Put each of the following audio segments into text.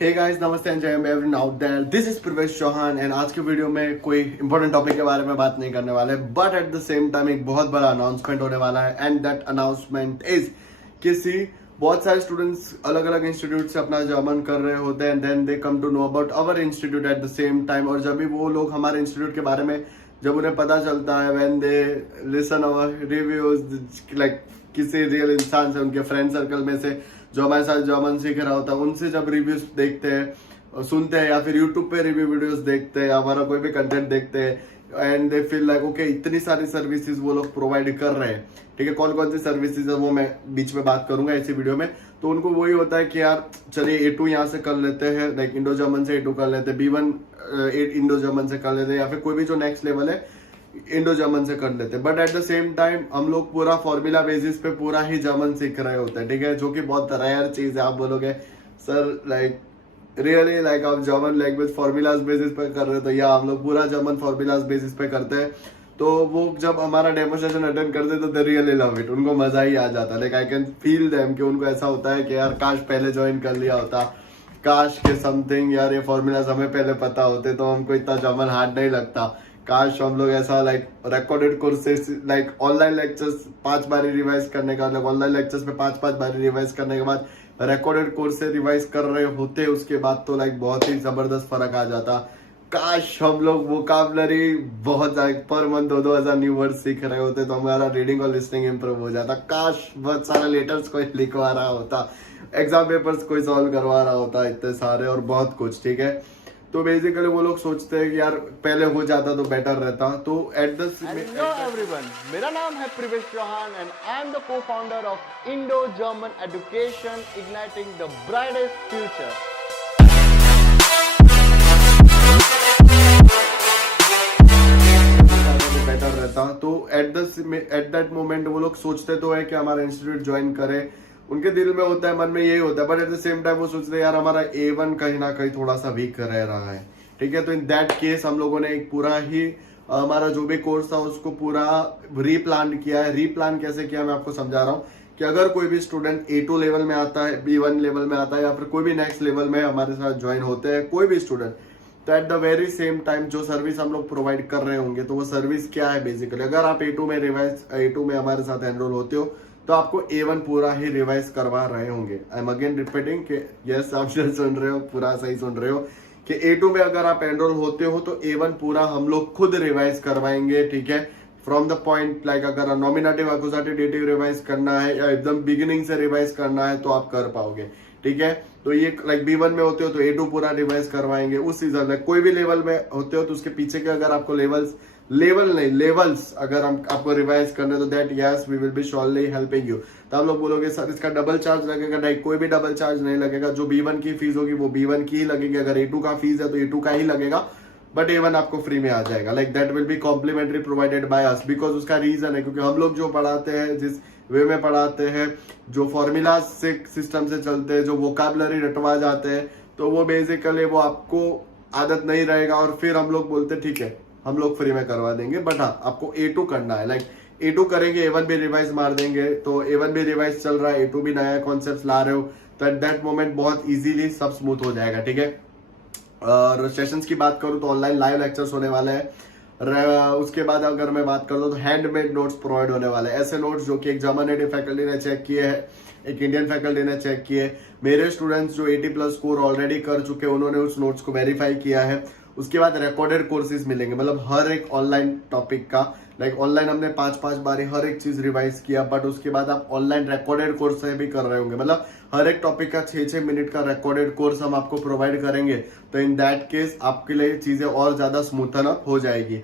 हे guys, नमस्ते and जय everyone out there. This is Pravesh Chauhan and आज के वीडियो में कोई इंपॉर्टेंट टॉपिक के बारे में बात नहीं करने वाले, but at the same time एक बहुत बड़ा अनाउंसमेंट होने वाला है एंड दैट अनाउंसमेंट इज बहुत सारे स्टूडेंट्स अलग अलग इंस्टीट्यूट से अपना जर्मन कर रहे होते हैं and then they come to know about our institute at the same time. और जब भी वो लोग हमारे इंस्टीट्यूट के बारे में जब उन्हें पता चलता है, when they listen our reviews, like किसी रियल इंसान से, उनके फ्रेंड सर्कल में से जो हमारे साथ जर्मन सीख रहा होता है, उनसे जब रिव्यूज देखते हैं, सुनते हैं, या फिर यूट्यूब पे रिव्यू वीडियोस देखते हैं, हमारा कोई भी कंटेंट देखते हैं and they feel like okay, इतनी सारी सर्विसेज वो लोग प्रोवाइड कर रहे हैं। ठीक है, कौन कौन सी सर्विसेज है वो मैं बीच में बात करूंगा इसी वीडियो में। तो उनको वही होता है कि यार चलिए A2 यहाँ से कर लेते हैं, लाइक इंडो जर्मन से A2 कर लेते हैं, B1 इंडो जर्मन से कर लेते हैं, या फिर कोई भी जो नेक्स्ट लेवल है इंडो जर्मन से कर लेते हैं। But at the same time हम लोग पूरा फॉर्मूला बेसिस पे पूरा ही जर्मन सीख रहे होते हैं। ठीक है, जो कि बहुत रेयर चीज है। आप बोलोगे सर लाइक रियली लाइक आप जर्मन लैंग्वेज फॉर्मूलाज बेसिस पे कर रहे हो, तो या हम लोग पूरा जर्मन फॉर्मूलाज बेसिस पे करते हैं। तो वो जब हमारा डेमोस्ट्रेशन अटेंड करते हैं तो दे रियली लव इट, उनको मजा ही आ जाता है। Like I can feel them कि उनको ऐसा होता है कि यार काश पहले ज्वाइन कर लिया होता, काश के समथिंग यार ये फॉर्मूलाज हमें पहले पता होते तो हमको इतना जर्मन हार्ड नहीं लगता। काश हम लोग ऐसा like recorded courses, like online lectures 5 बार रिवाइज करने का, ऑनलाइन लेक्चर्स पे 5 बार रिवाइज करने के बाद रिकॉर्डेड कोर्स से रिवाइज कर रहे होते, उसके बाद तो लाइक बहुत ही जबरदस्त फर्क आ जाता। काश हम लोग वोकैबुलरी बहुत पर मंथ 2,000 न्यू वर्ड सीख रहे होते तो हमारा रीडिंग और लिसनिंग इंप्रूव हो जाता। काश बहुत सारे लेटर्स कोई लिखवा रहा होता, एग्जाम पेपर्स कोई सॉल्व करवा रहा होता, इतने सारे और बहुत कुछ। ठीक है, तो बेसिकली वो लोग सोचते हैं कि यार पहले हो जाता तो बेटर रहता। तो एट द हेलो एवरीवन, मेरा नाम है Privesh Chauhan and I am the co-founder of IndoGerman Education, igniting the brightest future. Better रहता। तो एट दैट मोमेंट वो लोग सोचते तो है कि हमारा इंस्टीट्यूट ज्वाइन करे, उनके दिल में होता है, मन में यही होता है, but at the same time वो सोचते हैं यार हमारा A1 कहीं ना कहीं थोड़ा सा वीक रह रहा है। ठीक है, तो इन दैट केस हम लोगों ने एक पूरा ही हमारा जो भी कोर्स था उसको पूरा रीप्लान किया है। रीप्लान कैसे किया मैं आपको समझा रहा हूँ कि अगर कोई भी स्टूडेंट A2 लेवल में आता है, B1 लेवल में आता है, या फिर कोई भी नेक्स्ट लेवल में हमारे साथ ज्वाइन होते हैं कोई भी स्टूडेंट, तो at the very same time जो सर्विस हम लोग प्रोवाइड कर रहे होंगे, तो वो सर्विस क्या है बेसिकली, अगर आप A2 में हमारे साथ एनरोल होते हो तो आपको A1 पूरा ही रिवाइज करवा रहे होंगे। आई एम अगेन रिपीटिंग कि यस आप सुन रहे हो, पूरा सही सुन रहे हो कि A2 में अगर आप एनरोल होते हो तो A1 पूरा हम लोग खुद रिवाइज करवाएंगे। ठीक है, फ्रॉम द पॉइंट लाइक अगर नॉमिनेटिव, एक्यूजेटिव, डेटिव रिवाइज करना है या एकदम बिगिनिंग से रिवाइज करना है तो आप कर पाओगे। ठीक है, तो ये लाइक B1 में होते हो तो A2 पूरा रिवाइज करवाएंगे उस सीजन में। कोई भी लेवल में होते हो तो उसके पीछे के अगर आपको लेवल्स अगर हम आपको रिवाइज करने, तो that yes we will be surely helping you. तो आप लोग बोलोगे सर इसका डबल चार्ज लगेगा? नहीं, कोई भी डबल चार्ज नहीं लगेगा। जो B1 की फीस होगी वो B1 की ही लगेगी, अगर A2 का फीस है तो A2 का ही लगेगा, बट A1 आपको फ्री में आ जाएगा। Like that will be complimentary provided by us, because उसका रीजन है क्योंकि हम लोग जो पढ़ाते हैं, जिस वे में पढ़ाते हैं, जो फॉर्मूला से सिस्टम से चलते हैं, जो वोकैबुलरी रटवा जाते हैं, तो वो बेसिकली वो आपको आदत नहीं रहेगा। और फिर हम लोग बोलते ठीक है हम लोग फ्री में करवा देंगे, बट हाँ आपको A2 करना है। लाइक A2 करेंगे, A1 भी रिवाइज मार देंगे, तो A1 भी रिवाइज चल रहा है, A2 भी नया कॉन्सेप्ट ला रहे हो, तो एट दैट मोमेंट बहुत इजीली सब स्मूथ हो जाएगा। ठीक है, और सेशंस की बात करूं तो ऑनलाइन लाइव लेक्चर्स होने वाले हैं। उसके बाद अगर मैं बात कर दूं तो हैंडमेड नोट्स प्रोवाइड होने वाले हैं। ऐसे नोट्स जो कि एक जर्मन नेटिव फैकल्टी ने चेक किए हैं, एक इंडियन फैकल्टी ने चेक किए। मेरे स्टूडेंट्स जो 80+ स्कोर ऑलरेडी कर चुके हैं उन्होंने उस नोट्स को वेरीफाई किया है। उसके बाद रिकॉर्डेड कोर्सेज मिलेंगे, मतलब हर एक ऑनलाइन टॉपिक का, लाइक ऑनलाइन हमने 5 बार हर एक चीज रिवाइज किया, बट उसके बाद आप ऑनलाइन रिकॉर्डेड कोर्स से भी कर रहे होंगे, मतलब हर एक टॉपिक का 6 मिनट का रिकॉर्डेड कोर्स हम आपको प्रोवाइड करेंगे। तो इन दैट केस आपके लिए चीजें और ज्यादा स्मूथन अप हो जाएगी,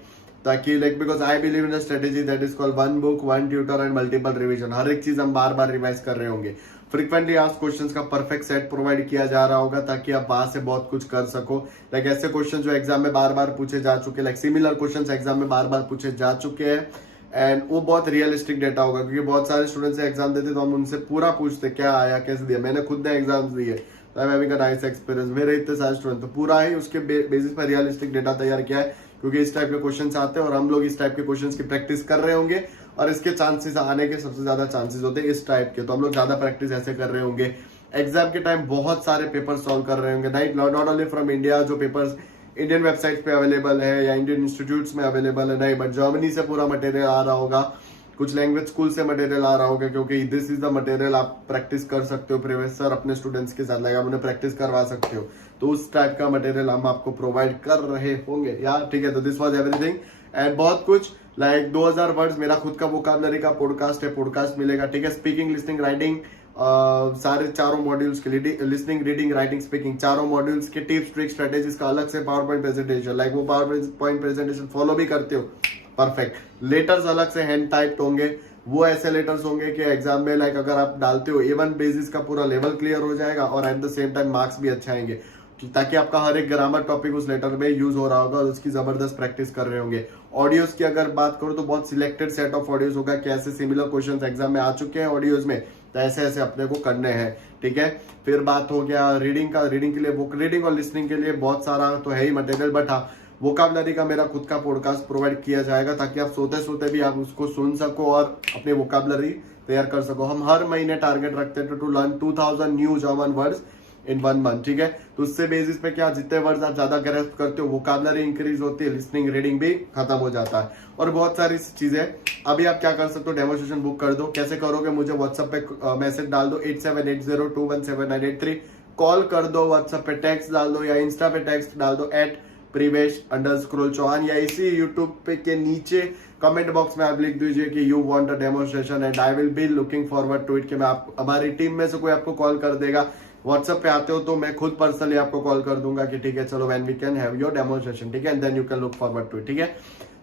ताकि like because I believe in a strategy that is called 1 book 1 tutor and multiple revision. हर एक चीज हम बार रिवाइज कर रहे होंगे। फ्रीक्वेंटली आस्क्ड क्वेश्चंस का परफेक्ट सेट प्रोवाइड किया जा रहा होगा ताकि आप वहां से बहुत कुछ कर सको। लाइक ऐसे क्वेश्चन जो एग्जाम में बार पूछे जा चुके, लाइक सिमिलर क्वेश्चंस एग्जाम में बार पूछे जा चुके हैं, एंड वो बहुत रियलिस्टिक डेटा होगा। क्योंकि बहुत सारे स्टूडेंट्स एग्जाम देते तो हम उनसे पूरा पूछते क्या आया, कैसे दिया। मैंने खुद ने एग्जाम्स दिए, I am having a nice experience. मेरे इतने सारे स्टूडेंट, तो पूरा ही उसके बेसिस पर रियलिस्टिक डेटा तैयार किया है, क्योंकि इस टाइप के क्वेश्चंस आते हैं और हम लोग इस टाइप के क्वेश्चंस की प्रैक्टिस कर रहे होंगे, और इसके चांसेस आने के सबसे ज्यादा चांसेस होते हैं इस टाइप के, तो हम लोग ज्यादा प्रैक्टिस ऐसे कर रहे होंगे। एग्जाम के टाइम बहुत सारे पेपर सॉल्व कर रहे होंगे, right, not only from India, जो पेपर्स इंडियन वेबसाइट पे अवेलेबल है या इंडियन इंस्टीट्यूट्स में अवेलेबल है, नहीं, बट जर्मनी से पूरा मटेरियल आ रहा होगा, कुछ लैंग्वेज स्कूल से मटेरियल आ रहा होगा, क्योंकि दिस इज द मटेरियल आप प्रैक्टिस कर सकते हो प्रिवेश सर अपने स्टूडेंट्स के साथ, लाइक आप उन्हें प्रैक्टिस करवा सकते हो, तो उस टाइप का मटेरियल हम आपको प्रोवाइड कर रहे होंगे यार, ठीक है। तो दिस वाज एवरीथिंग एंड बहुत कुछ, लाइक 2000 वर्ड्स मेरा खुद का वोकैबुलरी का पॉडकास्ट है, पॉडकास्ट मिलेगा, ठीक है। स्पीकिंग, लिसनिंग, राइटिंग, सारे चारों मॉड्यूल्स के लिसनिंग, रीडिंग, राइटिंग, स्पीकिंग, चारों मॉड्यूल्स के टिप्स, ट्रिक्स, स्ट्रेटेजीज का अलग से पावर पॉइंट प्रेजेंटेशन, लाइक वो पावर पॉइंट प्रेजेंटेशन फॉलो भी करते हो, परफेक्ट। लेटर्स अलग से हैंड टाइप्ड होंगे, वो ऐसे लेटर्स होंगे कि एग्जाम में लाइक अगर आप डालते हो A1 बेसिस का पूरा लेवल क्लियर हो जाएगा और eight the same time marks भी अच्छे आएंगे, ताकि आपका हर एक ग्रामर टॉपिक उस लेटर में यूज हो रहा होगा और उसकी जबरदस्त प्रैक्टिस कर रहे होंगे। ऑडियोज की अगर बात करो तो बहुत सिलेक्टेड सेट ऑफ ऑडियोज होगा कि ऐसे सिमिलर क्वेश्चंस एग्जाम में आ चुके हैं ऑडियोज में, तो ऐसे ऐसे अपने को करने हैं, ठीक है। फिर बात हो गया रीडिंग का, रीडिंग के लिए बुक, रीडिंग और लिसनिंग के लिए बहुत सारा तो है ही मटेरियल, बट हाँ वोकैबुलरी का मेरा खुद का पॉडकास्ट प्रोवाइड किया जाएगा, ताकि आप सोते सोते भी आप उसको सुन सको और अपने वोकैबुलरी तैयार कर सको। हम हर महीने टारगेट रखते हैं to learn 2000 new German words in 1 month, ठीक है। तो उससे बेसिस पे क्या, जितने वर्ड्स आप ज्यादा ग्रैस्प करते हो वोकैबुलरी इंक्रीज होती है, लिसनिंग, रीडिंग भी खत्म हो जाता है और बहुत सारी चीजें। अभी आप क्या कर सकते हो, डेमोस्ट्रेशन बुक कर दो। कैसे करोगे, मुझे व्हाट्सएप पे मैसेज डाल दो 8780217983, कॉल कर दो, व्हाट्सएप पे टेक्स्ट डाल दो या इंस्टा पे टेक्स्ट डाल दो @Privesh_Chauhan, या इसी यूट्यूब पे के नीचे कमेंट बॉक्स में आप लिख दीजिए कि you want a demonstration and I will be looking forward to it, कि मैं आप हमारी टीम में से कोई आपको कॉल कर देगा। व्हाट्सएप पे आते हो तो मैं खुद पर्सनली आपको कॉल कर दूंगा कि ठीक है चलो when we can have your demonstration, ठीक है, and then you can look forward to it, ठीक है।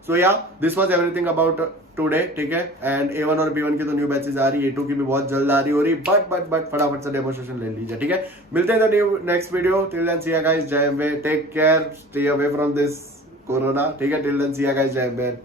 So yeah this was everything about today, ठीक है। एंड A1 और B1 की तो न्यू बैचेस आ रही है, A2 की भी बहुत जल्द आ रही हो रही, बट फटाफट से डेमोस्ट्रेशन ले लीजिए, ठीक है। मिलते हैं new next video, till then see you guys, जय Hind, take care, stay away from this corona, ठीक है। Till then see you guys, जय हिंद।